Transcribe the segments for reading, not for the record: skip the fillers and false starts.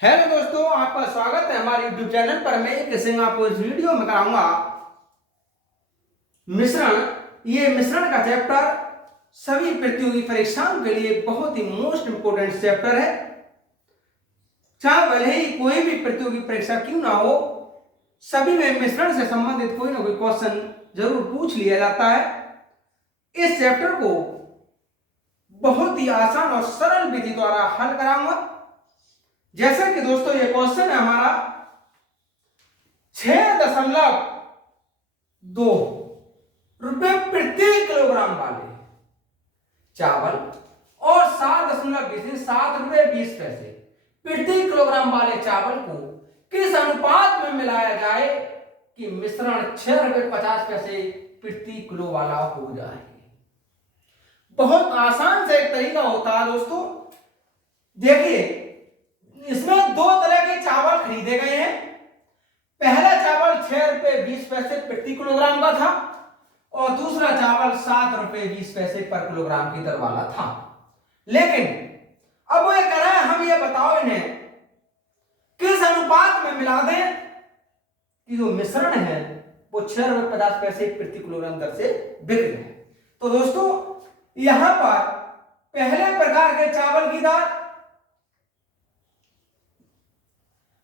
Hello दोस्तों, आपका स्वागत है हमारे YouTube चैनल पर। मैं एक किस्म आपको इस वीडियो में कराऊंगा मिश्रण। ये मिश्रण का चैप्टर सभी प्रतियोगी परीक्षाओं के लिए बहुत ही मोस्ट इंपोर्टेंट चैप्टर है। चाहे भले ही कोई भी प्रतियोगी परीक्षा क्यों ना हो, सभी में मिश्रण से संबंधित कोई ना कोई क्वेश्चन जरूर पूछ लिया जाता है। इस चैप्टर को बहुत ही आसान और सरल विधि द्वारा हल कराऊंगा। जैसे कि दोस्तों ये क्वेश्चन है हमारा 6.2 रुपए प्रति किलोग्राम वाले चावल और 7 रुपए 20 पैसे प्रति किलोग्राम वाले चावल को किस अनुपात में मिलाया जाए कि मिश्रण 6 रुपए 50 पैसे प्रति किलो वाला हो जाए। बहुत आसान से एक तरीका होता है दोस्तों। देखिए, इसमें दो तरह के चावल खरीदे गए हैं। पहला चावल 6 रुपए 20 पैसे प्रति किलोग्राम का था और दूसरा चावल 7 रुपए 20 पैसे पर किलोग्राम की दर वाला था। लेकिन अब वो ये कह रहा है, हम ये बताओ इन्हें किस अनुपात में मिला दें कि जो मिश्रण है वो 6 रुपए 50 पैसे प्रति किलोग्राम दर से बिक जाए। तो दोस्तों यहां पर पहले प्रकार के चावल की दर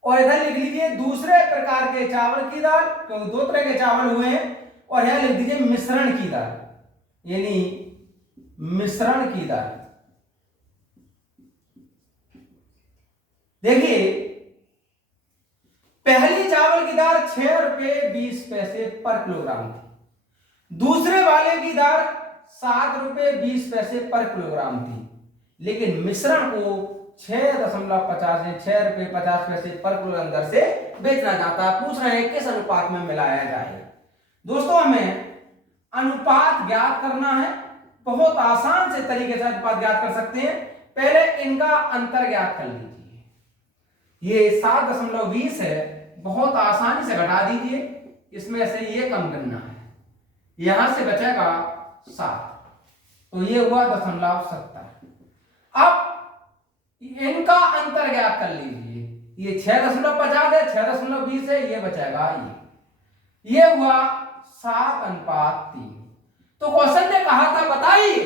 और इधर लिख लीजिए दूसरे प्रकार के चावल की दर, क्योंकि दो तरह के चावल हुए हैं। और यहां लिख दीजिए मिश्रण की दर, यानी मिश्रण की दर। देखिए, पहली चावल की दर 6 रुपए 20 पैसे पर किलोग्राम थी, दूसरे वाले की दर 7 रुपए 20 पैसे पर किलोग्राम थी। लेकिन मिश्रण को 6.50 6 रुपए 50 पैसे पर किलोग्राम दर से बेचना चाहता है। पूछ रहे हैं किस अनुपात में मिलाया जाए। दोस्तों हमें अनुपात ज्ञात करना है। बहुत आसान से तरीके से अनुपात ज्ञात कर सकते हैं। पहले इनका अंतर ज्ञात कर लीजिए। ये 7.20 है, बहुत आसानी से घटा दीजिए। इसमें से ये कम करना है, यहां से बचेगा 7, तो ये हुआ 0.70। अब इनका अंतर ज्ञात कर लीजिए। ये 6.50 है, 6.20 है, ये बचेगा ये हुआ 7:3। तो क्वेश्चन ने कहा था बताइए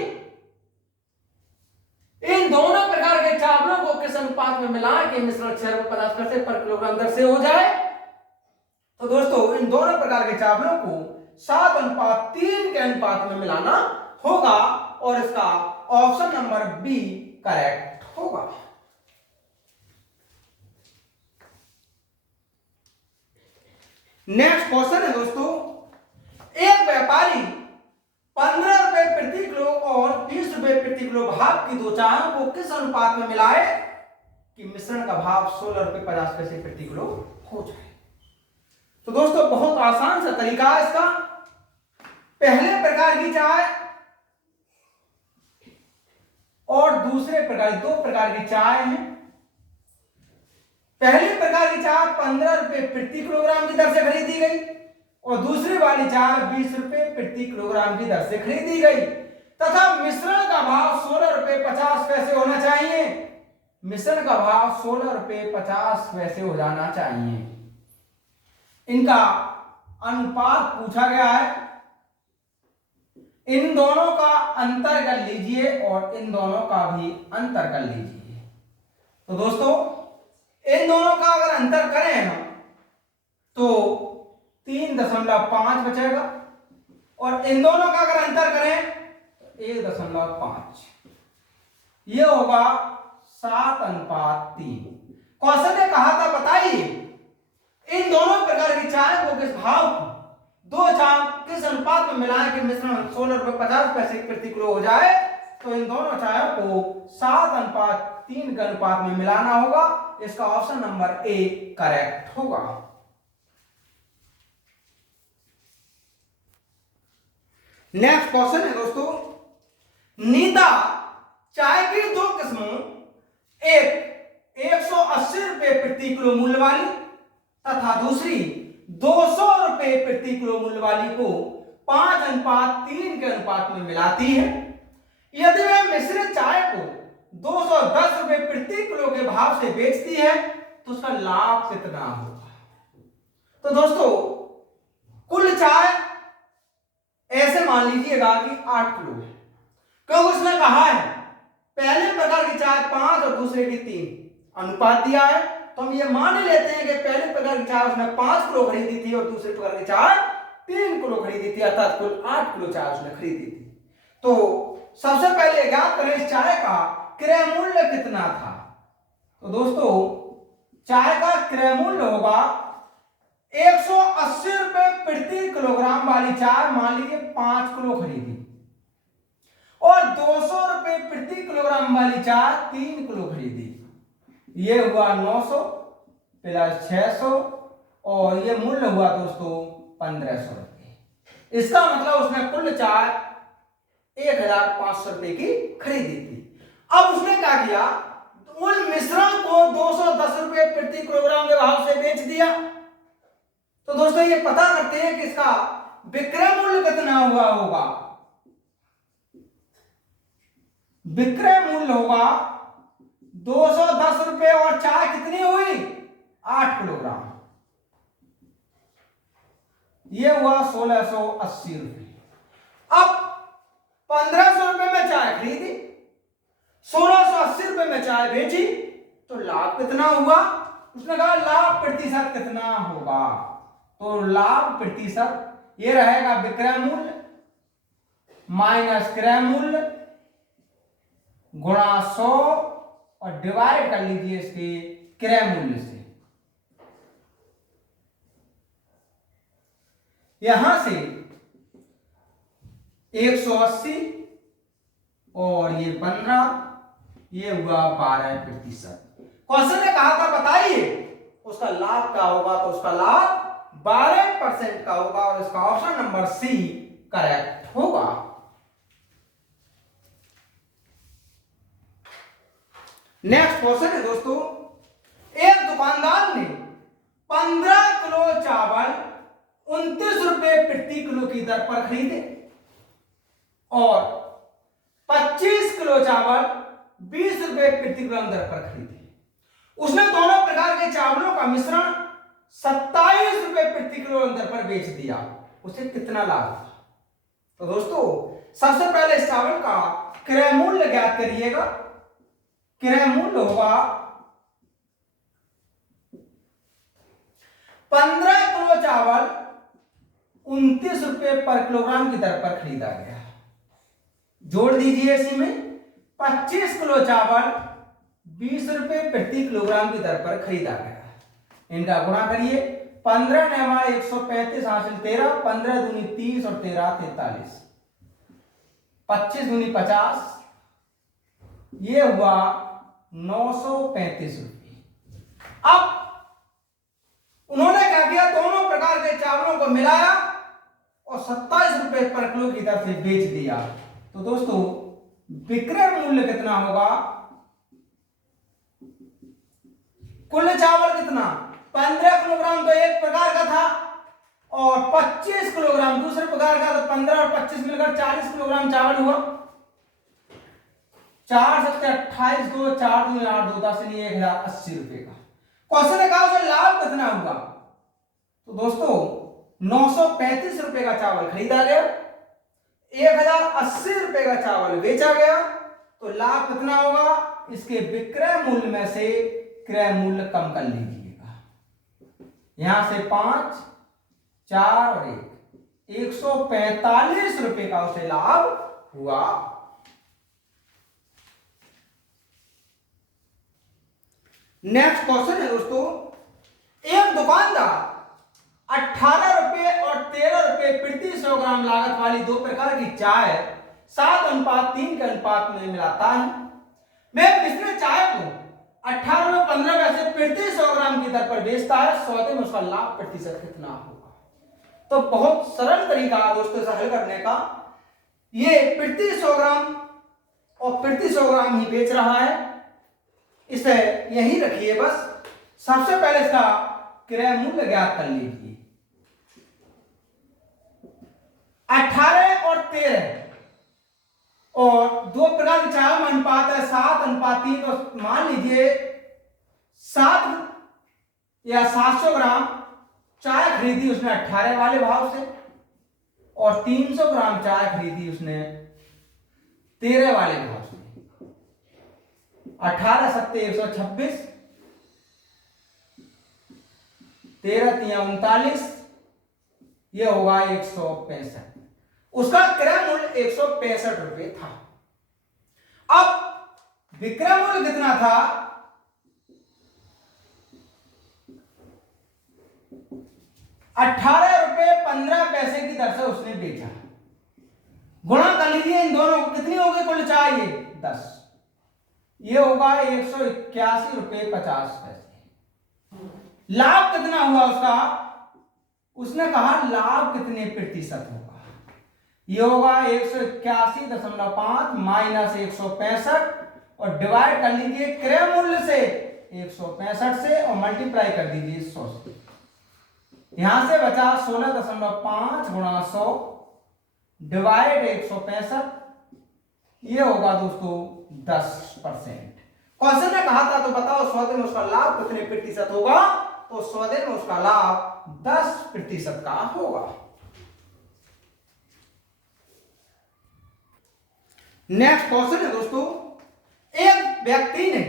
इन दोनों प्रकार के चावलों को किस अनुपात में मिलाएं कि मिश्रण 6 रुपए 50 पैसे पर किलोग्राम दर से हो जाए। तो दोस्तों इन दोनों प्रकार के चावलों को 7:3 के अनुपात में मिलाना होगा और इसका ऑप्शन नंबर बी करेक्ट होगा। नेक्स्ट क्वेश्चन है दोस्तों, एक व्यापारी 15 रुपए प्रति किलो और 20 रुपए प्रति किलो भाप की दो चायों को किस अनुपात में मिलाए कि मिश्रण का भाव 16 रुपए 50 पैसे प्रति किलो हो जाए। तो दोस्तों बहुत आसान सा तरीका है इसका। पहले प्रकार की चाय और दूसरे प्रकार, दो प्रकार की चाय है। पहली प्रकार की चाय 15 रुपए प्रति किलोग्राम की दर से खरीदी गई और दूसरी वाली चाय 20 रुपए प्रति किलोग्राम की दर से खरीदी गई तथा मिश्रण का भाव 16 रुपए 50 पैसे होना चाहिए। मिश्रण का भाव 16 रुपए 50 पैसे हो जाना चाहिए। इनका अनुपात पूछा गया है। इन दोनों का अंतर कर लीजिए और इन दोनों का भी अंतर कर लीजिए। तो दोस्तों इन दोनों का अगर अंतर करें हम तो 3.5 बचेगा और इन दोनों का अगर अंतर करें तो 1.5, ये होगा 7:3। क्वेश्चन ने कहा था बताइए इन दोनों प्रकार की चाय को किस भाव दो चाय किस अनुपात में मिलाएं कि मिश्रण 16 रुपए 50 पैसे प्रति किलो हो जाए। तो इन दोनों चायों को 7:3 के अनुपात में मिलाना होगा। इसका ऑप्शन नंबर ए करेक्ट होगा। नेक्स्ट क्वेश्चन है दोस्तों, नीता चाय की दो किस्मों, एक 180 रुपए प्रति किलो मूल्य वाली तथा दूसरी 200 रुपए प्रति किलो मूल्य वाली को 5:3 के अनुपात में मिलाती है। यदि वह मिश्रित चाय को 210 रुपए प्रति किलो के भाव से बेचती है तो उसका लाभ कितना होगा। तो दोस्तों कुल चाय ऐसे मान लीजिएगा कि 8 किलो है, क्योंकि उसने कहा है पहले प्रकार की चाय 5 और दूसरे की 3 अनुपात दिया है, तो हम ये मान ही लेते हैं कि पहले प्रकार की चाय उसने 5 किलो खरीदी थी और दूसरे प्रकार की चाय 3 किलो खरीदी थी, अर्थात कुल 8 किलो चाय उसने खरीदी थी। तो सबसे पहले ज्ञात करें इस चाय का क्रय मूल्य कितना था। तो दोस्तों चाय का क्रय मूल्य होगा 180 रुपए प्रति किलोग्राम वाली चाय मान लीजिए 5 किलो खरीदी, और 200 रुपए प्रति किलोग्राम वाली चाय 3 किलो खरीदी। ये हुआ 900 प्लस 600 और ये मूल्य हुआ दोस्तों 1500 रुपए। इसका मतलब उसने कुल चाय 1500 रुपए की खरीदी थी। अब उसने क्या किया, उन मिश्रण को 210 रुपए प्रति किलोग्राम के भाव से बेच दिया। तो दोस्तों ये पता करते हैं कि इसका विक्रय मूल्य कितना हुआ होगा। विक्रय मूल्य होगा 210 रुपए और चाय कितनी हुई 8 किलोग्राम, ये हुआ 1680 रुपए। अब 1500 रुपए में चाय खरीदी, 1680 रुपए में चाय बेची, तो लाभ कितना हुआ। उसने कहा लाभ प्रतिशत कितना होगा, तो लाभ प्रतिशत ये रहेगा विक्रय मूल्य माइनस क्रय मूल्य गुणा 100 और डिवाइड कर लीजिए इसके क्रय मूल्य से। यहां से 180 और ये 15, ये हुआ 12%। क्वेश्चन ने कहा था बताइए उसका लाभ क्या होगा, तो उसका लाभ 12% का होगा और इसका ऑप्शन नंबर सी करेक्ट होगा। नेक्स्ट क्वेश्चन है दोस्तों, एक दुकानदार ने 15 किलो चावल 29 रुपए प्रति किलो की दर पर खरीदे और 25 किलो चावल 20 रुपए प्रति किलो दर पर खरीदे। उसने दोनों प्रकार के चावलों का मिश्रण 27 रुपए प्रति किलो दर पर बेच दिया, उसे कितना लाभ था। तो दोस्तों सबसे पहले इस चावल का क्रय मूल्य ज्ञात करिएगा। क्रय मूल्य होगा 15 किलो चावल 29 रुपए पर किलोग्राम की दर पर खरीदा गया। जोड़ दीजिए इसी में 25 किलो चावल 20 रुपए प्रति किलोग्राम की दर पर खरीदा गया। इनका गुणा करिए, 15 नेवा 135 हासिल 13, 15 दूनी 30 और 13 43, 25 दूनी 50, ये हुआ 935 रुपये। अब उन्होंने क्या किया, दोनों प्रकार के चावलों को मिलाया और 27 रुपए पर किलो की दर से बेच दिया। तो दोस्तों विक्रय मूल्य कितना होगा, कुल चावल कितना 15 किलोग्राम तो एक प्रकार का था और 25 किलोग्राम दूसरे प्रकार का, तो 15 और 25 मिलकर 40 किलोग्राम चावल हुआ। 4 7 28 2 4 2 8 2 10 1080 रुपए का। क्वेश्चन ने कहा उसे लाभ कितना हुआ। तो दोस्तों 935 रुपए का चावल खरीदा गया, 1080 रुपए का चावल बेचा गया, तो लाभ कितना होगा। इसके विक्रय मूल्य में से क्रय मूल्य कम कर लीजिएगा। यहां से 5 4 और 1 145 रुपए का उसे लाभ हुआ। नेक्स्ट क्वेश्चन है दोस्तों, एक दुकानदार 18 रुपए और 13 रुपए प्रति 100 ग्राम लागत वाली दो प्रकार की चाय 7:3 के अनुपात में मिलाता है। वह पिछले चाय को 18 रुपए 15 पैसे प्रति 100 ग्राम की दर पर बेचता है, सौदे में उसका लाभ प्रतिशत कितना होगा। तो बहुत सरल तरीका है दोस्तों इसे हल करने का। ये प्रति 100 ग्राम और प्रति 100 ग्राम ही बेच रहा है, इसे यही रखिए बस। सबसे पहले इसका क्रय मूल्य ज्ञात कर लीजिए। 18 और 13 और दो प्रकार के चावल में अनुपात है 7:3, तो मान लीजिए 7 या 700 ग्राम चाय खरीदी उसने 18 वाले भाव से, और 300 ग्राम चाय खरीदी उसने 13 वाले भाव से। 18 सत्ते 126, 13 तिया 39, यह होगा 165। उसका क्रय मूल्य 165 रुपए था। अब विक्रय मूल्य कितना था? 18 रुपए 15 पैसे की दर से उसने बेचा। गुणा कर लीजिए इन दोनों को, कितनी होगी कुल चाय? 10। ये होगा 181 रुपए 50 पैसे। लाभ कितना हुआ उसका? उसने कहा लाभ कितने प्रतिशत होगा? ये होगा 181.5 माइनस 165 और डिवाइड कर लीजिए क्रय मूल्य से 165 से और मल्टीप्लाई कर दीजिए 100 से। यहां से बचा 16.5 गुणा 100 डिवाइड 165, ये होगा दोस्तों 10%। क्वेश्चन ने कहा था तो बताओ सौदे में उसका लाभ कितने प्रतिशत होगा? तो सौदे में उसका लाभ 10% का होगा। नेक्स्ट क्वेश्चन है दोस्तों, एक व्यक्ति ने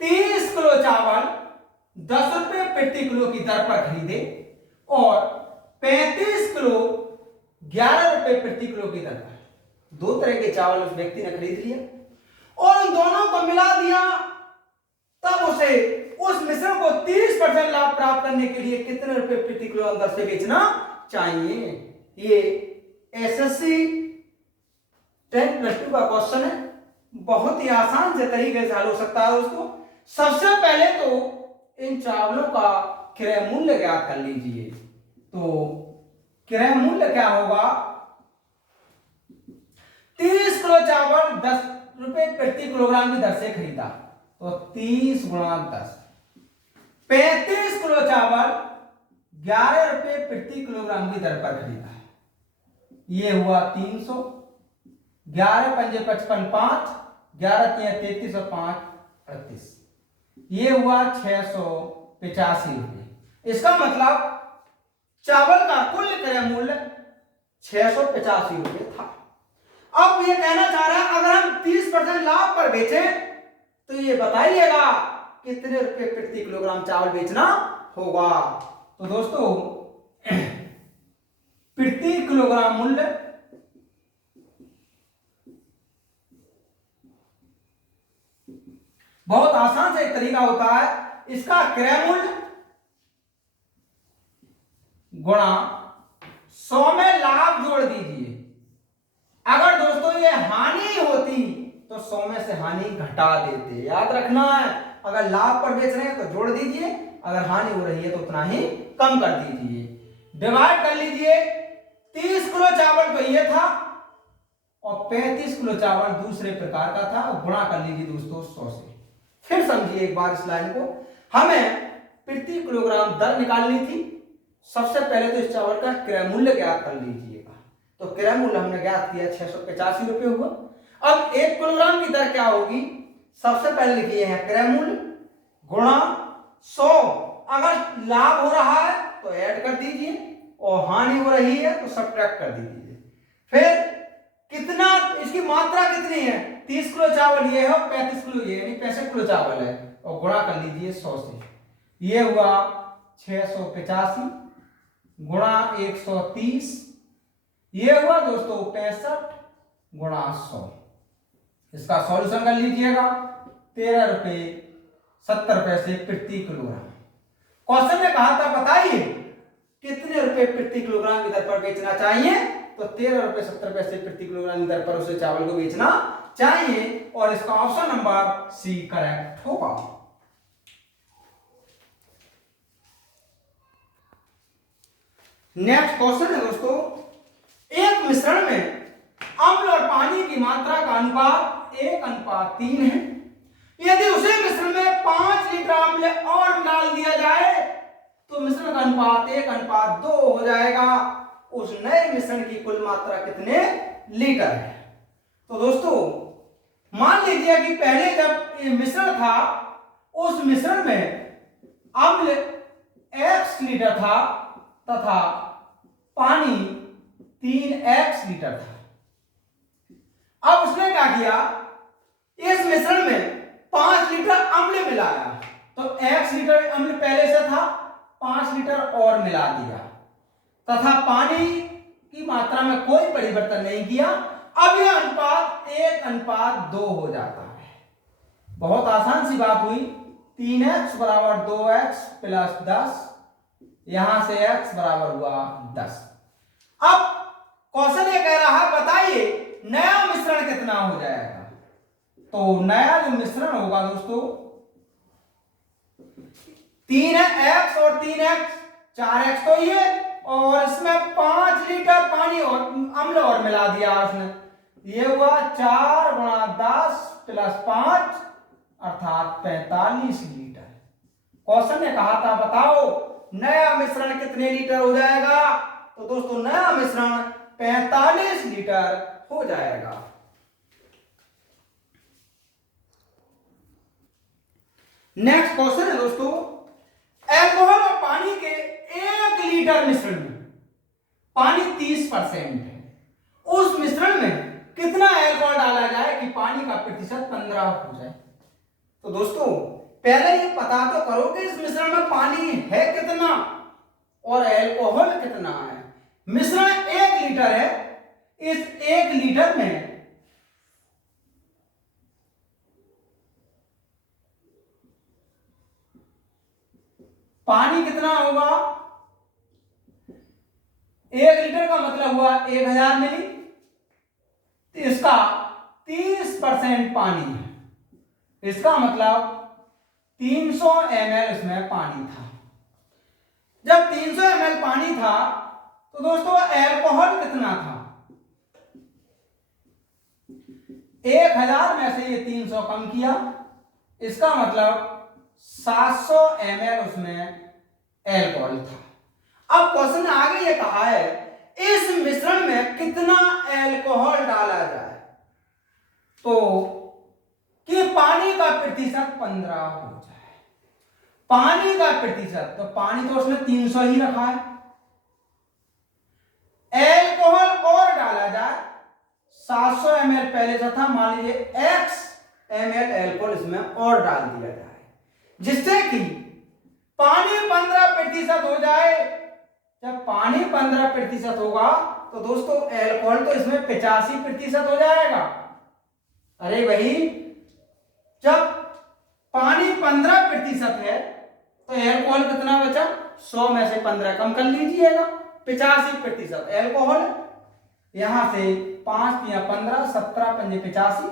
30 किलो चावल 10 रुपए प्रति किलो की दर पर खरीदे और 35 किलो 11 रुपए प्रति किलो की दर पर। दो तरह के चावल उस व्यक्ति ने खरीद लिया और उन दोनों को मिला दिया, तब उसे उस मिश्रण को 30% लाभ प्राप्त करने के लिए कितने रुपए प्रति किलो अंदर से बेचना चाहिए? ये एसएससी 10+2 का क्वेश्चन है। बहुत ही आसान से तरीके से हल हो सकता है उसको। सबसे पहले तो इन चावलों का क्रय मूल्य ज्ञात कर लीजिए। तो क्रय मूल्य क्या होगा? 30 किलो चावल 10 रुपए प्रति किलोग्राम की दर से खरीदा, तो 30 गुणा 10। 35 किलो चावल 11 रुपए प्रति किलोग्राम की दर पर खरीदा, ये हुआ 300। 11 पंजे 55, 5 11 तिया 33 और 5 38, ये हुआ 685 रुपये। इसका मतलब चावल का कुल क्रय मूल्य 685 रुपये था। अब ये कहना चाह रहा है अगर हम 30% लाभ पर बेचें तो ये बताइएगा कितने रुपए प्रति किलोग्राम चावल बेचना होगा। तो दोस्तों प्रति किलोग्राम मूल्य बहुत आसान से एक तरीका होता है, इसका क्रय मूल्य गुणा 100 में लाभ जोड़ दीजिए। अगर दोस्तों ये हानि होती तो 100 में से हानि घटा देते। याद रखना है, अगर लाभ पर बेच रहे हैं तो जोड़ दीजिए, अगर हानि हो रही है तो उतना ही कम कर दीजिए। डिवाइड कर लीजिए, 30 किलो चावल तो ये था और 35 किलो चावल दूसरे प्रकार का था, गुणा कर लीजिए दोस्तों 100 से। फिर समझिए एक बार इस लाइन को, हमें प्रति किलोग्राम दर निकालनी थी। सबसे पहले तो इस चावल का क्रय मूल्य ज्ञात कर लीजिएगा। तो क्रय मूल्य हमने ज्ञात किया 685 रुपये हुआ। अब 1 किलोग्राम की दर क्या होगी? सबसे पहले लिखिए है क्रय मूल्य गुणा 100। अगर लाभ हो रहा है तो ऐड कर दीजिए और हानि हो रही है तो सब्ट्रैक्ट कर दीजिए। फिर कितना, इसकी मात्रा कितनी है? 30 किलो चावल ये है और 35 किलो ये, यानी 65 किलो चावल है, और गुणा कर लीजिए 100 से। ये हुआ 685 गुणा 130, ये हुआ दोस्तों 65 गुणा 100। इसका सॉल्यूशन कर लीजिएगा 13 रुपए 70 पैसे प्रति किलोग्राम। क्वेश्चन ने कहा था बताइए कितने रुपए प्रति किलोग्राम की दर पर बेचना चाहिए? तो 13 रुपए 70 पैसे प्रति किलोग्राम की दर पर उसे चावल को बेचना चाहिए, और इसका ऑप्शन नंबर सी करेक्ट होगा। नेक्स्ट क्वेश्चन है दोस्तों, एक मिश्रण में अम्ल और पानी की मात्रा का अनुपात 1:3 है। यदि उसे मिश्रण में 5 लीटर अम्ल और डाल दिया जाए तो मिश्रण का अनुपात 1:2 हो जाएगा। उस नए मिश्रण की कुल मात्रा कितने लीटर है? तो दोस्तों मान लीजिए कि पहले जब ये मिश्रण था उस मिश्रण में अम्ल x लीटर था तथा पानी 3x लीटर था। अब उसने क्या किया, इस मिश्रण में 5 लीटर अम्ल मिलाया, तो x लीटर अम्ल पहले से था, 5 लीटर और मिला दिया तथा पानी की मात्रा में कोई परिवर्तन नहीं किया। अब यह अनुपात 1:2 हो जाता है। बहुत आसान सी बात हुई। 3x बराबर 2x प्लस 10, यहां से x बराबर हुआ 10। अब क्वेश्चन ये कह रहा है बताइए नया मिश्रण कितना हो जाएगा। तो नया जो मिश्रण होगा दोस्तों 3x और 3x 4x तो ये, और इसमें 5 लीटर पानी और अम्ल और मिला दिया उसने, ये हुआ 4 गुणा 10 प्लस 5 अर्थात 45 लीटर। क्वेश्चन ने कहा था बताओ नया मिश्रण कितने लीटर हो जाएगा। तो दोस्तों नया मिश्रण 45 लीटर हो जाएगा। नेक्स्ट क्वेश्चन है दोस्तों, अल्कोहल और पानी के 1 लीटर मिश्रण में पानी 30% है, उस मिश्रण में कितना अल्कोहल डाला जाए कि पानी का प्रतिशत 15 हो जाए। तो दोस्तों पहले ये पता तो करो कि इस मिश्रण में पानी है कितना और अल्कोहल कितना है। मिश्रण 1 लीटर है, इस 1 लीटर में पानी कितना होगा, 1 लीटर का मतलब हुआ 1000 मिली, तो इसका 30% पानी है, इसका मतलब 300 ml इसमें पानी था। जब 300 ml पानी था तो दोस्तों अल्कोहल कितना था, 1000 में से ये 300 कम किया, इसका मतलब 700 ml उसमें अल्कोहल था। अब क्वेश्चन आगे ये कहा है इस मिश्रण में कितना अल्कोहल डाला जाए, तो कि पानी का प्रतिशत 15 हो जाए। पानी का प्रतिशत, तो पानी तो उसमें 300 ही रखा है, अल्कोहल और डाला जाए 700 ml पहले से था, मान लीजिए x ml अल्कोहल इसमें और डाल दिया जाए जिससे कि पानी 15% हो जाए। जब पानी 15% होगा तो दोस्तों अल्कोहल तो इसमें 85% हो जाएगा। अरे भाई जब पानी 15% है तो अल्कोहल कितना बचा, 100 में से 15 कम कर लीजिएगा, 85% अल्कोहल। यहां से 5 या 15, 17 पंजे 85,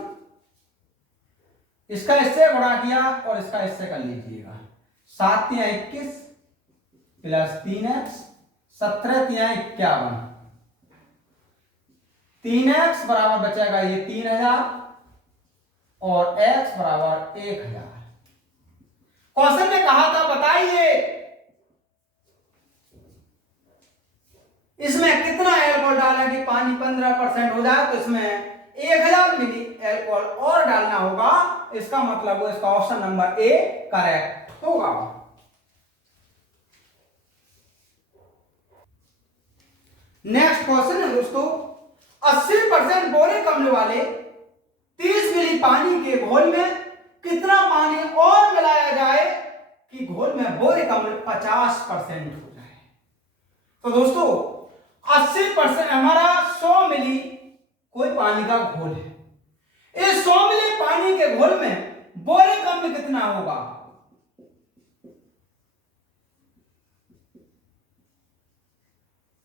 इसका इससे गुणा किया और इसका इससे कर लीजिएगा, 7 या 21 प्लस 3x, 17 या 51, 3x बराबर बचेगा ये 3000 और x बराबर 1000। क्वेश्चन ने कहा था बताइए इसमें कितना अल्कोहल डालें कि पानी 15% हो जाए, तो इसमें 1000 मिली अल्कोहल और डालना होगा, इसका मतलब इसका ऑप्शन नंबर ए करेक्ट होगा। नेक्स्ट क्वेश्चन है दोस्तों, 80% बोरिक अम्ल वाले 30 मिली पानी के घोल में कितना पानी और मिलाया जाए कि घोल में बोरिक अम्ल 50% हो जाए। तो दोस्तों 80% हमारा 100 मिली कोई पानी का घोल है, इस 100 मिली पानी के घोल में बोरिक अम्ल कितना होगा,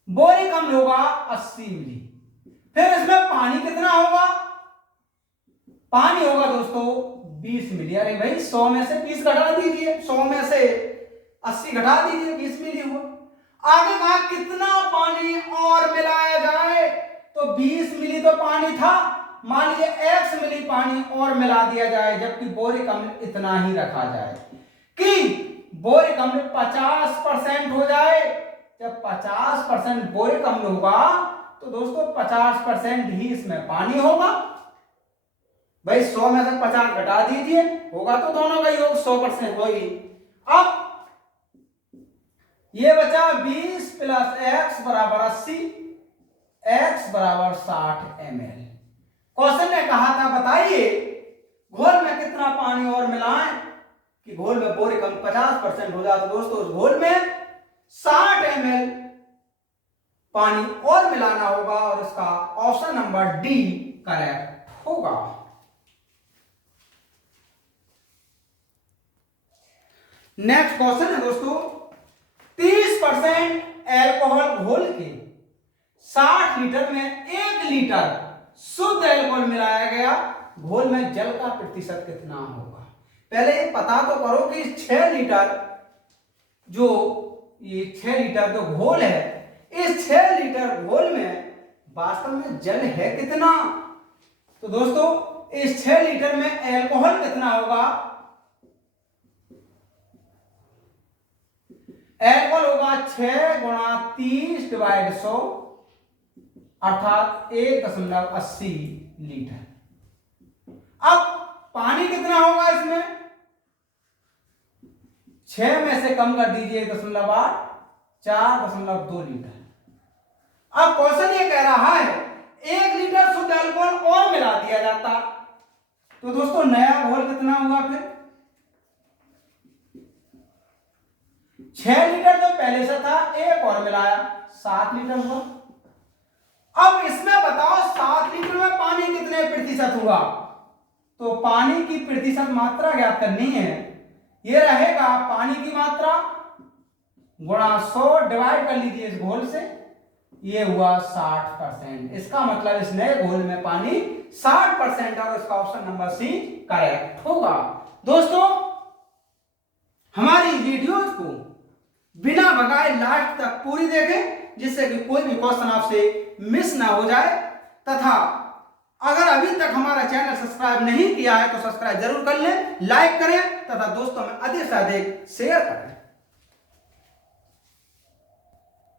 बोरिक अम्ल होगा 80 मिली। फिर इसमें पानी कितना होगा, पानी होगा दोस्तों 20 मिली। अरे भाई 100 में से 20 घटा दीजिए, 100 में से 80 घटा दीजिए, 20 मिली हुआ। आगे कहा कितना पानी और मिलाया जाए, तो 20 मिली तो पानी था, मान लीजिए x मिली पानी और मिला दिया जाए, जबकि बोरिक अम्ल इतना ही रखा जाए कि बोरिक अम्ल 50% हो जाए। जब 50% बोरिक अम्ल होगा तो दोस्तों 50% ही इसमें पानी होगा। भाई 100 में से 50 घटा दीजिए, होगा तो दोनों का योग 100% होगी। अब ये बचा 20 प्लस x बराबर 80, x बराबर 60 ml। क्वेश्चन ने कहा था बताइए घोल में कितना पानी और मिलाएं कि घोल में बोरिक अम्ल 50% हो जाए। तो दोस्तों उस घोल में 60 ml पानी और मिलाना होगा और इसका ऑप्शन नंबर डी करेक्ट होगा। नेक्स्ट क्वेश्चन है दोस्तों, 30% एल्कोहल घोल के 60 लीटर में 1 लीटर शुद्ध एल्कोहल मिलाया गया, घोल में जल का प्रतिशत कितना होगा। पहले ये पता तो करो कि 6 लीटर जो ये 6 लीटर जो घोल है, इस 6 लीटर घोल में वास्तव में जल है कितना। तो दोस्तों इस 6 लीटर में एल्कोहल कितना होगा, एल्कोहल होगा 6 गुणा 30 डिवाइड 100 अर्थात 1.80 लीटर। अब पानी कितना होगा इसमें, 6 में से कम कर दीजिए 1.8, 4.2 लीटर। अब क्वेश्चन ये कह रहा है 1 लीटर शुद्ध अल्कोहल और मिला दिया जाता तो दोस्तों नया घोल कितना होगा फिर, 6 लीटर जो पहले से था एक और मिलाया 7 लीटर हुआ। अब इसमें बताओ 7 लीटर में पानी कितने प्रतिशत हुआ। तो पानी की प्रतिशत मात्रा ज्ञात करनी है, ये रहेगा पानी की मात्रा गुणा 100 डिवाइड कर लीजिए इस घोल से, ये हुआ 60%। इसका मतलब इस नए घोल में पानी 60% और इसका ऑप्शन नंबर सी करेक्ट होगा। दोस्तों हमारी वीडियोज को बिना भगाए लास्ट तक पूरी देखें जिससे कि कोई भी क्वेश्चन आपसे मिस ना हो जाए, तथा अगर अभी तक हमारा चैनल सब्सक्राइब नहीं किया है तो सब्सक्राइब जरूर कर लें, लाइक करें तथा दोस्तों में अधिक से अधिक शेयर करें।